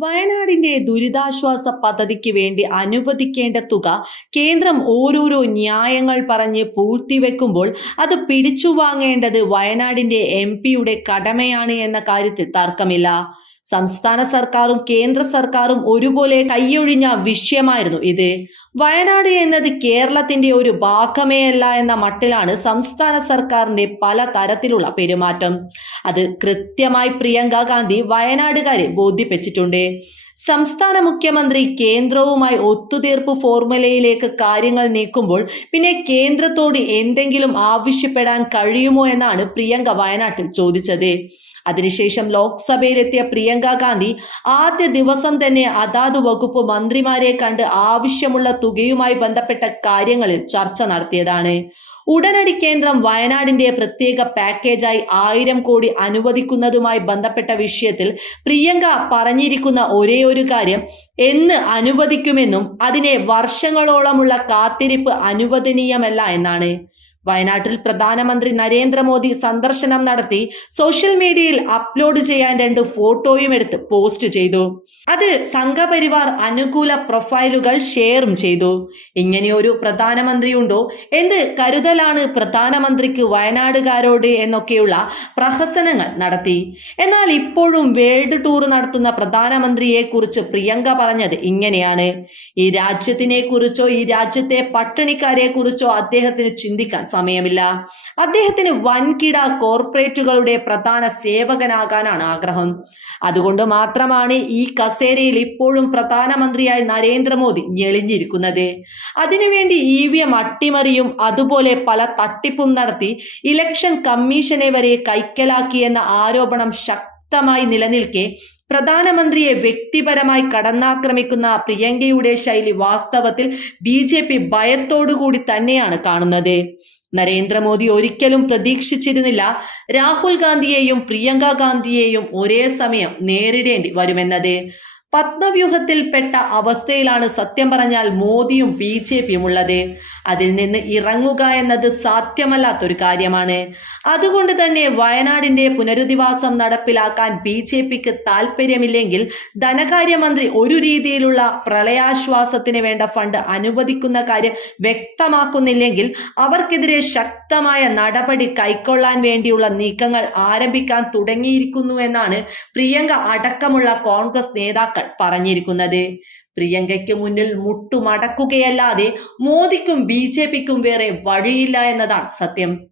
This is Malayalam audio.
വയനാടിന്റെ ദുരിതാശ്വാസ പദ്ധതിക്ക് വേണ്ടി അനുവദിക്കേണ്ട തുക കേന്ദ്രം ഓരോരോ ന്യായങ്ങൾ പറഞ്ഞ് പൂഴ്ത്തിവെക്കുമ്പോൾ അത് പിടിച്ചു വാങ്ങേണ്ടത് വയനാടിന്റെ എം പിയുടെ കടമയാണ് എന്ന കാര്യത്തിൽ തർക്കമില്ല. സംസ്ഥാന സർക്കാരും കേന്ദ്ര സർക്കാരും ഒരുപോലെ കൈയൊഴിഞ്ഞ വിഷയമായിരുന്നു ഇത്. വയനാട് എന്നത് കേരളത്തിന്റെ ഒരു ഭാഗമേയല്ല എന്ന മട്ടിലാണ് സംസ്ഥാന സർക്കാരിന്റെ പല തരത്തിലുള്ള പെരുമാറ്റം. അത് കൃത്യമായി പ്രിയങ്ക ഗാന്ധി വയനാടുകാരെ ബോധിപ്പിച്ചിട്ടുണ്ട്. സംസ്ഥാന മുഖ്യമന്ത്രി കേന്ദ്രവുമായി ഒത്തുതീർപ്പ് ഫോർമുലയിലേക്ക് കാര്യങ്ങൾ നീക്കുമ്പോൾ പിന്നെ കേന്ദ്രത്തോട് എന്തെങ്കിലും ആവശ്യപ്പെടാൻ കഴിയുമോ എന്നാണ് പ്രിയങ്ക വയനാട്ടിൽ ചോദിച്ചത്. അതിനുശേഷം ലോക്സഭയിലെത്തിയ പ്രിയങ്ക ഗാന്ധി ആദ്യ ദിവസം തന്നെ അതാത് വകുപ്പ് മന്ത്രിമാരെ കണ്ട് ആവശ്യമുള്ള തുകയുമായി ബന്ധപ്പെട്ട കാര്യങ്ങളിൽ ചർച്ച നടത്തിയതാണ്. ഉടനടി കേന്ദ്രം വയനാടിന്റെ പ്രത്യേക പാക്കേജായി ആയിരം കോടി അനുവദിക്കുന്നതുമായി ബന്ധപ്പെട്ട വിഷയത്തിൽ പ്രിയങ്ക പറഞ്ഞിരിക്കുന്ന ഒരേ ഒരു കാര്യം എന്ന് അനുവദിക്കുമെന്നും അതിനെ വർഷങ്ങളോളമുള്ള കാത്തിരിപ്പ് അനുവദനീയമല്ല എന്നാണ്. വയനാട്ടിൽ പ്രധാനമന്ത്രി നരേന്ദ്രമോദി സന്ദർശനം നടത്തി സോഷ്യൽ മീഡിയയിൽ അപ്ലോഡ് ചെയ്യാൻ രണ്ട് ഫോട്ടോയും എടുത്ത് പോസ്റ്റ് ചെയ്തു. അത് സംഘപരിവാർ അനുകൂല പ്രൊഫൈലുകൾ ഷെയറും ചെയ്തു. ഇങ്ങനെയൊരു പ്രധാനമന്ത്രിയുണ്ടോ എന്ത് കരുതലാണ് പ്രധാനമന്ത്രിക്ക് വയനാടുകാരോട് എന്നൊക്കെയുള്ള പ്രഹസനങ്ങൾ നടത്തി. എന്നാൽ ഇപ്പോഴും വേൾഡ് ടൂർ നടത്തുന്ന പ്രധാനമന്ത്രിയെ കുറിച്ച് പ്രിയങ്ക പറഞ്ഞത് ഇങ്ങനെയാണ്. ഈ രാജ്യത്തിനെ കുറിച്ചോ ഈ രാജ്യത്തെ പട്ടിണിക്കാരെ കുറിച്ചോ അദ്ദേഹത്തിന് ചിന്തിക്കാൻ സമയമില്ല. അദ്ദേഹത്തിന് വൻകിട കോർപ്പറേറ്റുകളുടെ പ്രധാന സേവകനാകാനാണ് ആഗ്രഹം. അതുകൊണ്ട് മാത്രമാണ് ഈ കസേരയിൽ ഇപ്പോഴും പ്രധാനമന്ത്രിയായി നരേന്ദ്രമോദി ഞെളിഞ്ഞിരിക്കുന്നത്. അതിനുവേണ്ടി ഇ വി എം അട്ടിമറിയും അതുപോലെ പല തട്ടിപ്പും നടത്തി ഇലക്ഷൻ കമ്മീഷനെ വരെ കൈക്കലാക്കിയെന്ന ആരോപണം ശക്തമായി നിലനിൽക്കെ പ്രധാനമന്ത്രിയെ വ്യക്തിപരമായി കടന്നാക്രമിക്കുന്ന പ്രിയങ്കയുടെ ശൈലി വാസ്തവത്തിൽ ബി ജെ പി ഭയത്തോടുകൂടി തന്നെയാണ് കാണുന്നത്. നരേന്ദ്രമോദി ഒരിക്കലും പ്രതീക്ഷിച്ചിരുന്നില്ല. രാഹുൽ ഗാന്ധിയെയും പ്രിയങ്ക ഗാന്ധിയെയും ഒരേ സമയം നേരിടേണ്ടി വരുമെന്നത്. പത്മവ്യൂഹത്തിൽപ്പെട്ട അവസ്ഥയിലാണ് സത്യം പറഞ്ഞാൽ മോദിയും ബി ജെ പിയും ഉള്ളത് അതിൽ നിന്ന് ഇറങ്ങുക എന്നത് സാധ്യമല്ലാത്തൊരു കാര്യമാണ്. അതുകൊണ്ട് തന്നെ വയനാടിന്റെ പുനരധിവാസം നടപ്പിലാക്കാൻ ബി ജെ പിക്ക് താല്പര്യമില്ലെങ്കിൽ ധനകാര്യമന്ത്രി ഒരു രീതിയിലുള്ള പ്രളയാശ്വാസത്തിന് വേണ്ട ഫണ്ട് അനുവദിക്കുന്ന കാര്യം വ്യക്തമാക്കുന്നില്ലെങ്കിൽ അവർക്കെതിരെ ശക്തമായ നടപടി കൈക്കൊള്ളാൻ വേണ്ടിയുള്ള നീക്കങ്ങൾ ആരംഭിക്കാൻ തുടങ്ങിയിരിക്കുന്നു എന്നാണ് പ്രിയങ്ക അടക്കമുള്ള കോൺഗ്രസ് നേതാക്കൾ പറഞ്ഞിരിക്കുന്നത്. പ്രിയങ്കയ്ക്ക് മുന്നിൽ മുട്ടുമടക്കുകയല്ലാതെ മോദിക്കും ബി ജെ പിക്കും വേറെ വഴിയില്ല എന്നതാണ് സത്യം.